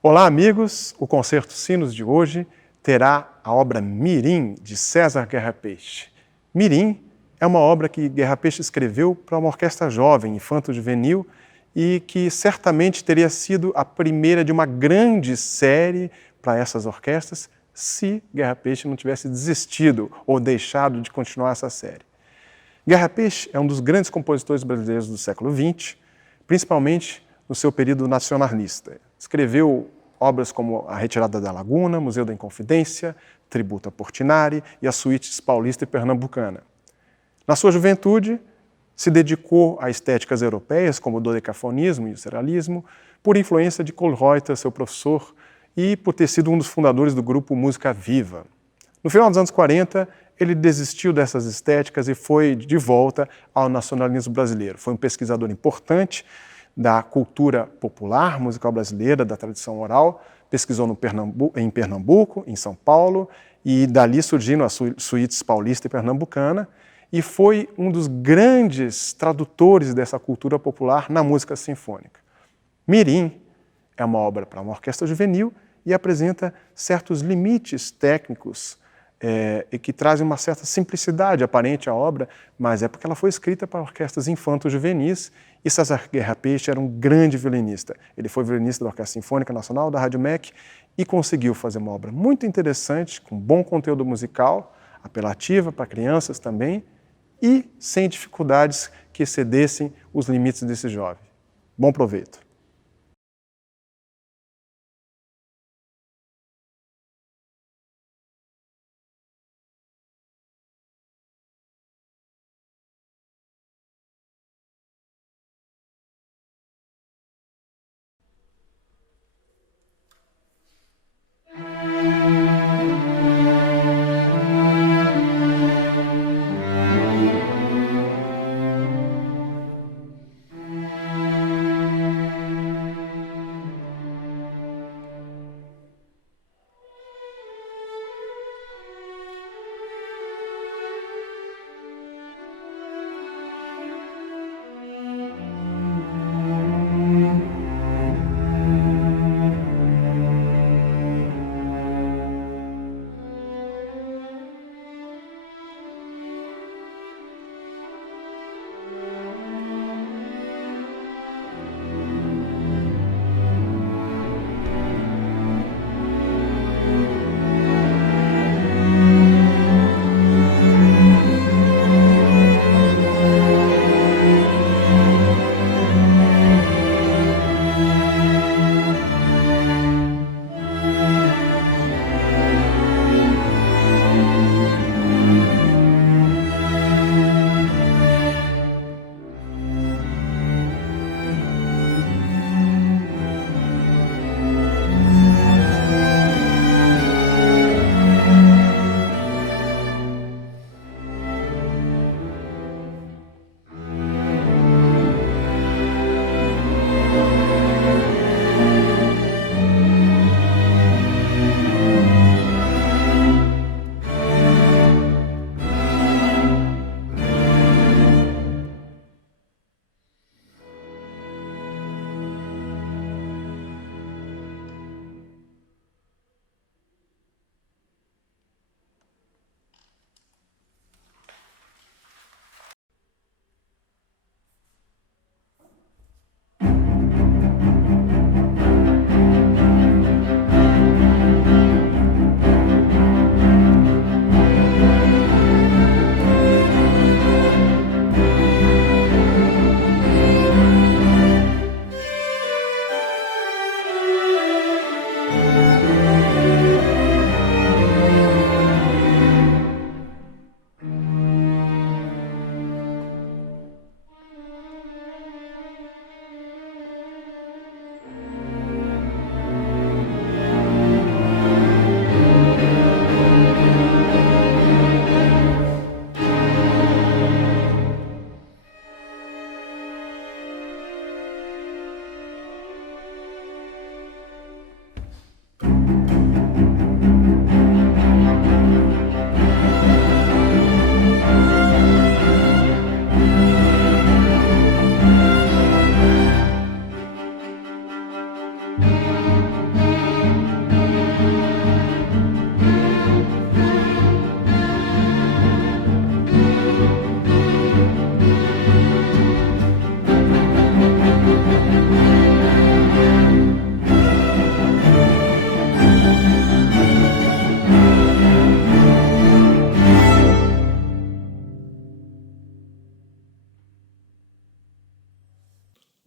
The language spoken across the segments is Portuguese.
Olá, amigos! O Concerto Sinos de hoje terá a obra Mirim, de César Guerra Peixe. Mirim é uma obra que Guerra Peixe escreveu para uma orquestra jovem, infanto-juvenil, e que certamente teria sido a primeira de uma grande série para essas orquestras se Guerra Peixe não tivesse desistido ou deixado de continuar essa série. Guerra Peixe é um dos grandes compositores brasileiros do século XX, principalmente no seu período nacionalista. Escreveu obras como A Retirada da Laguna, Museu da Inconfidência, Tributo a Portinari e as suítes paulista e pernambucana. Na sua juventude, se dedicou a estéticas europeias, como o dodecafonismo e o serialismo, por influência de Kohlreuter, seu professor, e por ter sido um dos fundadores do grupo Música Viva. No final dos anos 40, ele desistiu dessas estéticas e foi de volta ao nacionalismo brasileiro. Foi um pesquisador importante da cultura popular musical brasileira, da tradição oral, pesquisou em Pernambuco, em São Paulo, e dali surgiram as suítes paulista e pernambucana, e foi um dos grandes tradutores dessa cultura popular na música sinfônica. Mirim é uma obra para uma orquestra juvenil e apresenta certos limites técnicos e que trazem uma certa simplicidade aparente à obra, mas é porque ela foi escrita para orquestras infanto-juvenis e César Guerra Peixe era um grande violinista. Ele foi violinista da Orquestra Sinfônica Nacional, da Rádio MEC, e conseguiu fazer uma obra muito interessante, com bom conteúdo musical, apelativa para crianças também, e sem dificuldades que excedessem os limites desse jovem. Bom proveito!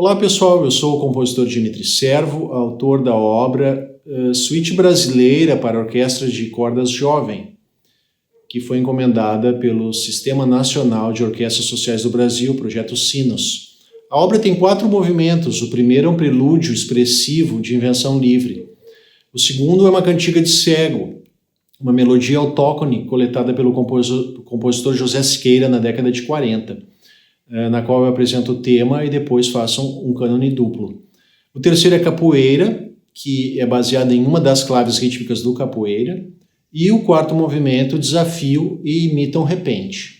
Olá pessoal, eu sou o compositor Dimitri Servo, autor da obra Suíte Brasileira para Orquestra de Cordas Jovem, que foi encomendada pelo Sistema Nacional de Orquestras Sociais do Brasil, projeto Sinos. A obra tem 4 movimentos. O primeiro é um prelúdio expressivo de invenção livre. O segundo é uma cantiga de cego, uma melodia autóctone coletada pelo compositor José Siqueira na década de 40, na qual eu apresento o tema e depois faço um cânone duplo. O terceiro é capoeira, que é baseada em uma das claves rítmicas do capoeira. E o quarto movimento, desafio e imita um repente.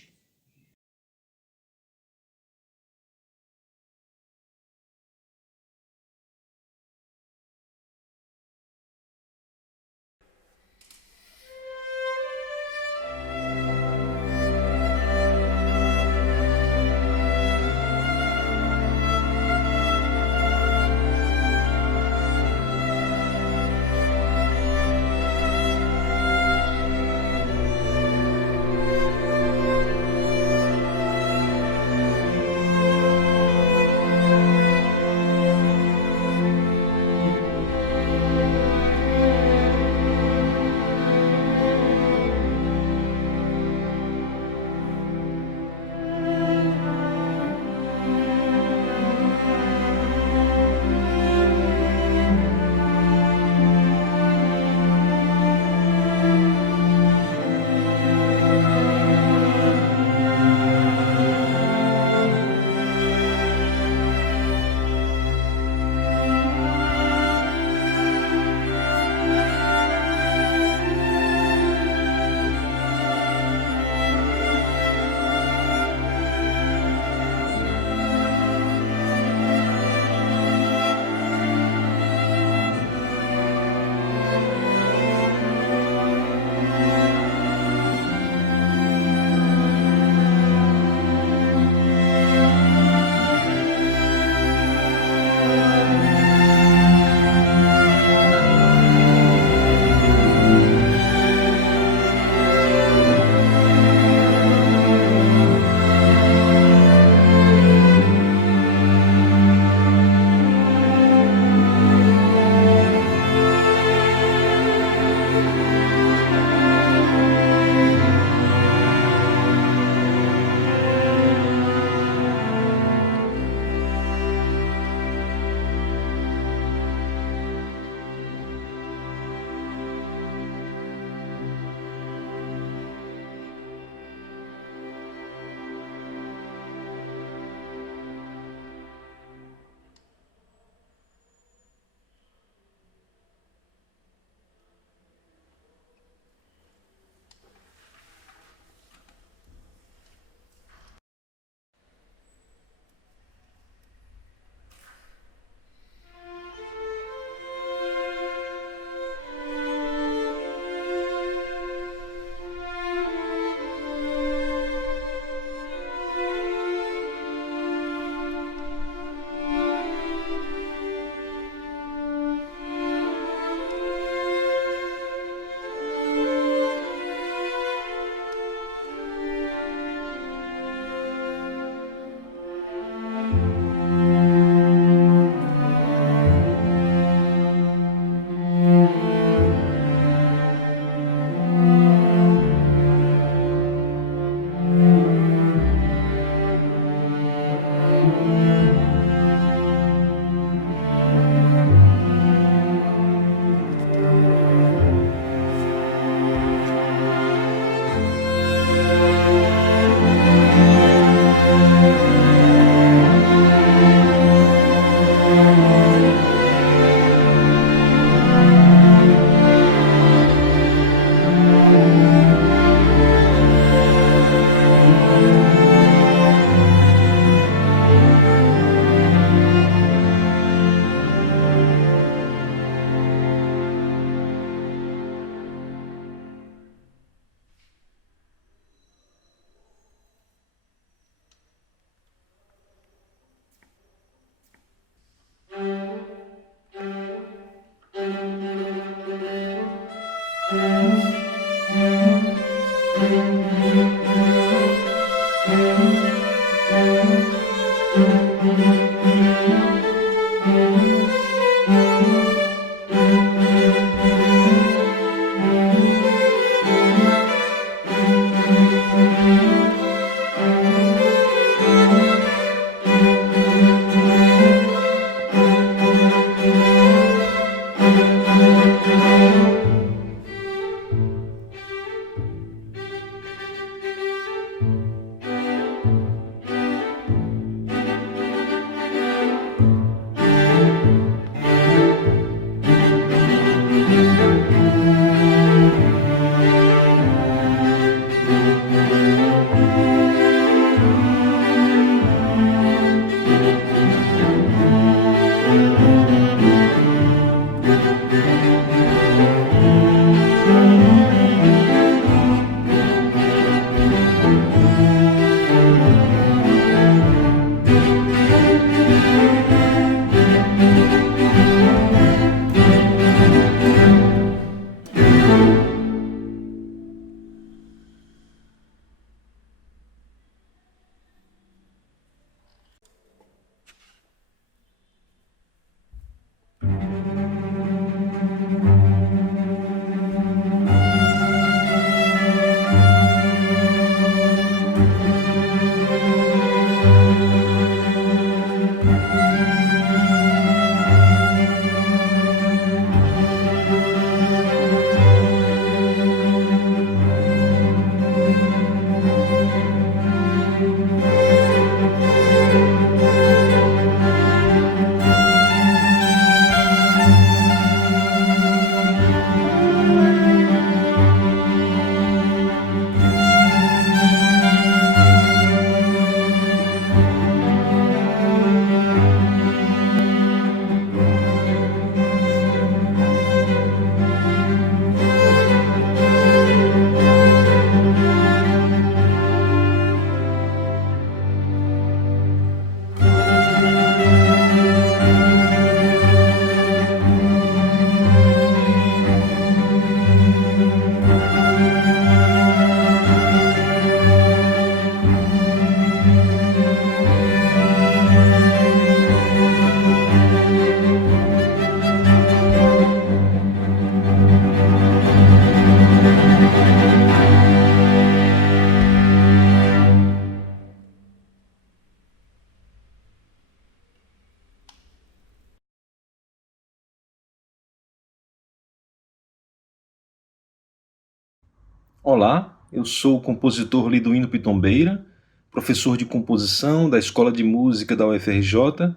Olá, eu sou o compositor Liduíno Pitombeira, professor de composição da Escola de Música da UFRJ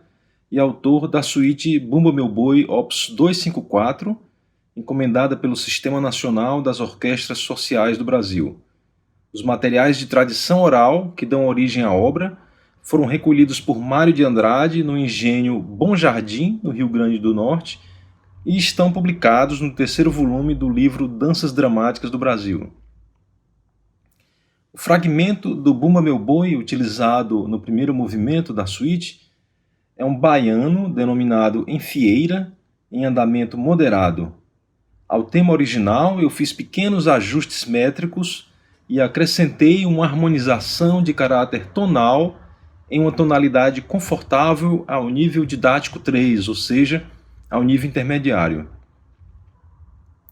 e autor da suíte Bumba Meu Boi Opus 254, encomendada pelo Sistema Nacional das Orquestras Sociais do Brasil. Os materiais de tradição oral que dão origem à obra foram recolhidos por Mário de Andrade no engenho Bom Jardim, no Rio Grande do Norte, e estão publicados no terceiro volume do livro Danças Dramáticas do Brasil. O fragmento do Bumba Meu Boi, utilizado no primeiro movimento da suíte, é um baiano denominado Enfieira, em andamento moderado. Ao tema original, eu fiz pequenos ajustes métricos e acrescentei uma harmonização de caráter tonal em uma tonalidade confortável ao nível didático 3, ou seja, ao nível intermediário.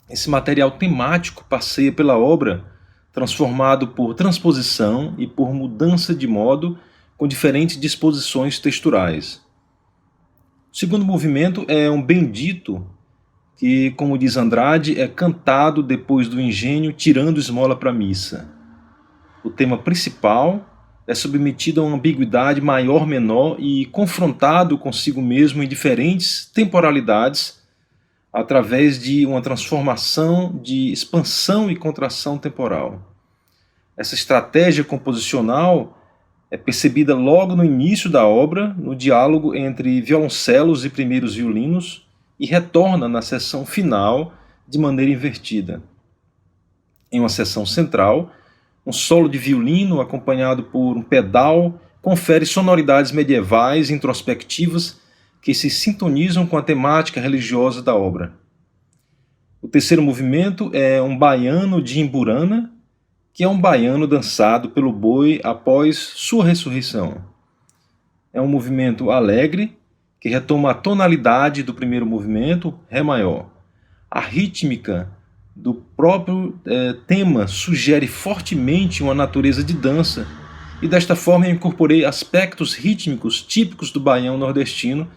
Esse material temático passeia pela obra, transformado por transposição e por mudança de modo com diferentes disposições texturais. O segundo movimento é um bendito que, como diz Andrade, é cantado depois do engenho tirando esmola para a missa. O tema principal é submetido a uma ambiguidade maior-menor e confrontado consigo mesmo em diferentes temporalidades através de uma transformação de expansão e contração temporal. Essa estratégia composicional é percebida logo no início da obra, no diálogo entre violoncelos e primeiros violinos, e retorna na seção final de maneira invertida. Em uma seção central, um solo de violino acompanhado por um pedal confere sonoridades medievais introspectivas que se sintonizam com a temática religiosa da obra. O terceiro movimento é um baiano de Imburana, que é um baiano dançado pelo boi após sua ressurreição. É um movimento alegre, que retoma a tonalidade do primeiro movimento, Ré maior. A rítmica do próprio tema sugere fortemente uma natureza de dança, e desta forma eu incorporei aspectos rítmicos típicos do baião nordestino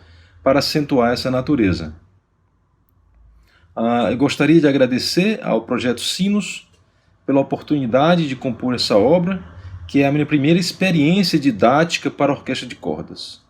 para acentuar essa natureza. Eu gostaria de agradecer ao Projeto Sinos pela oportunidade de compor essa obra, que é a minha primeira experiência didática para a orquestra de cordas.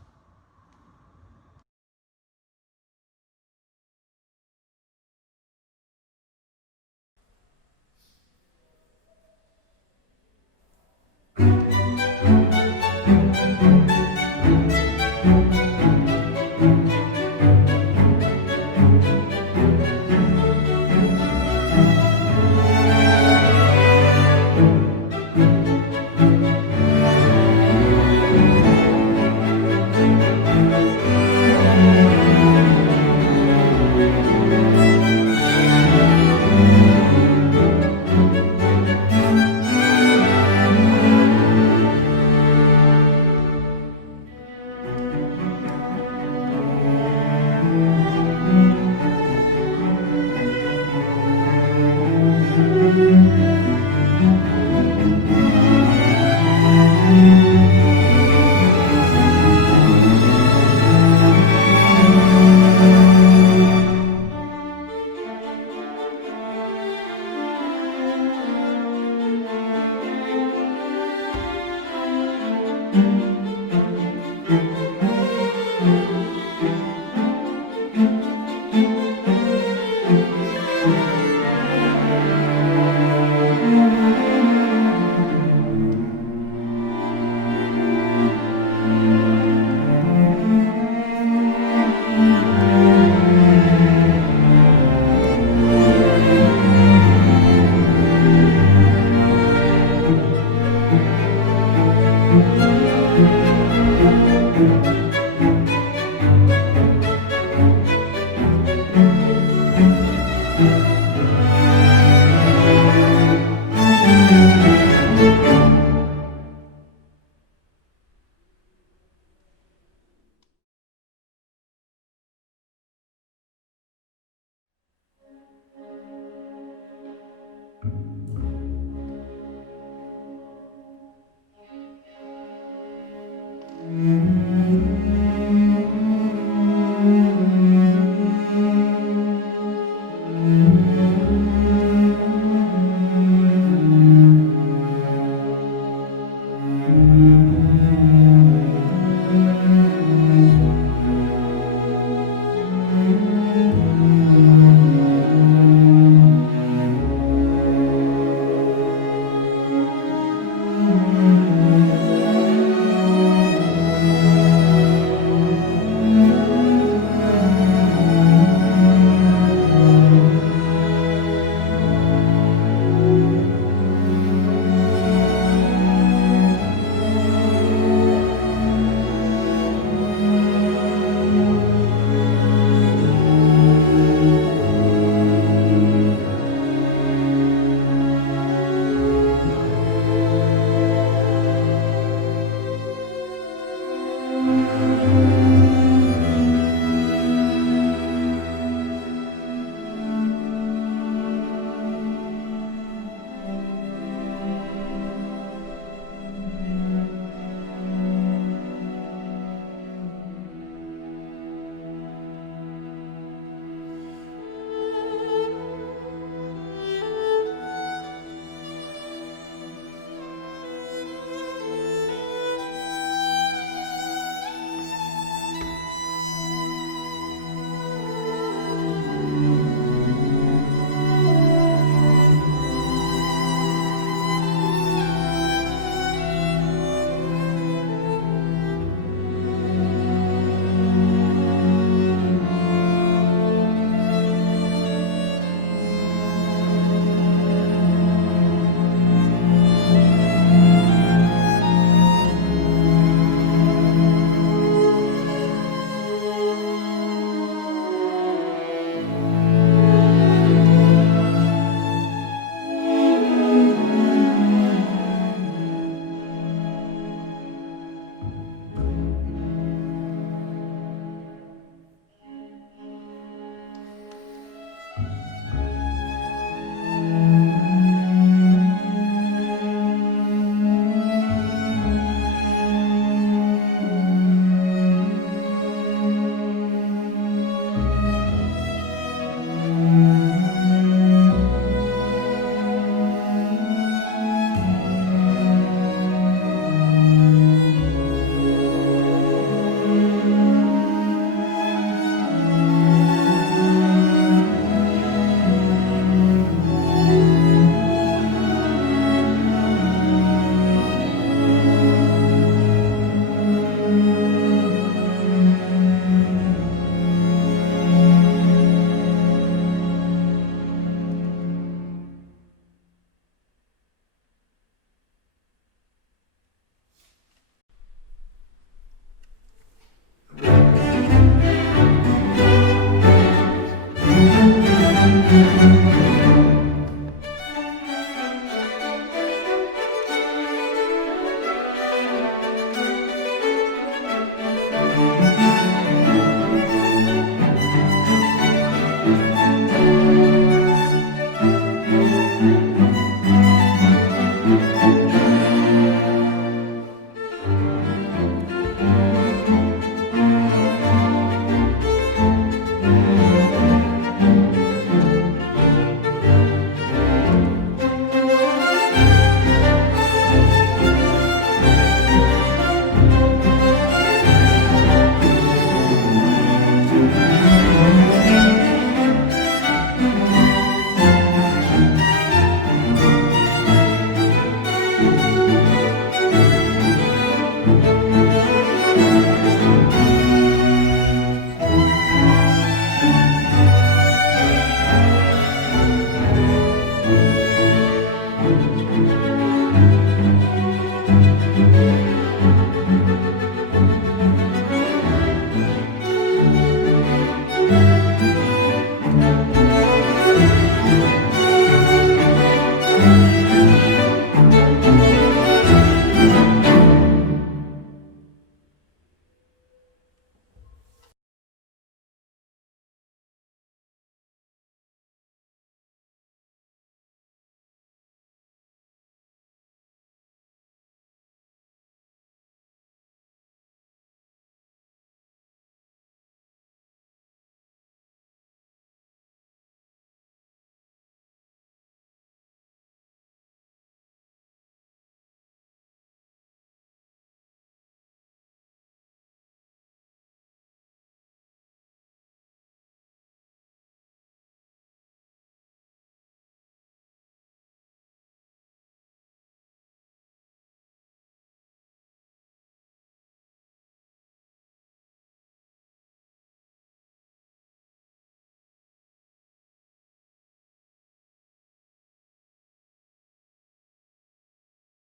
Música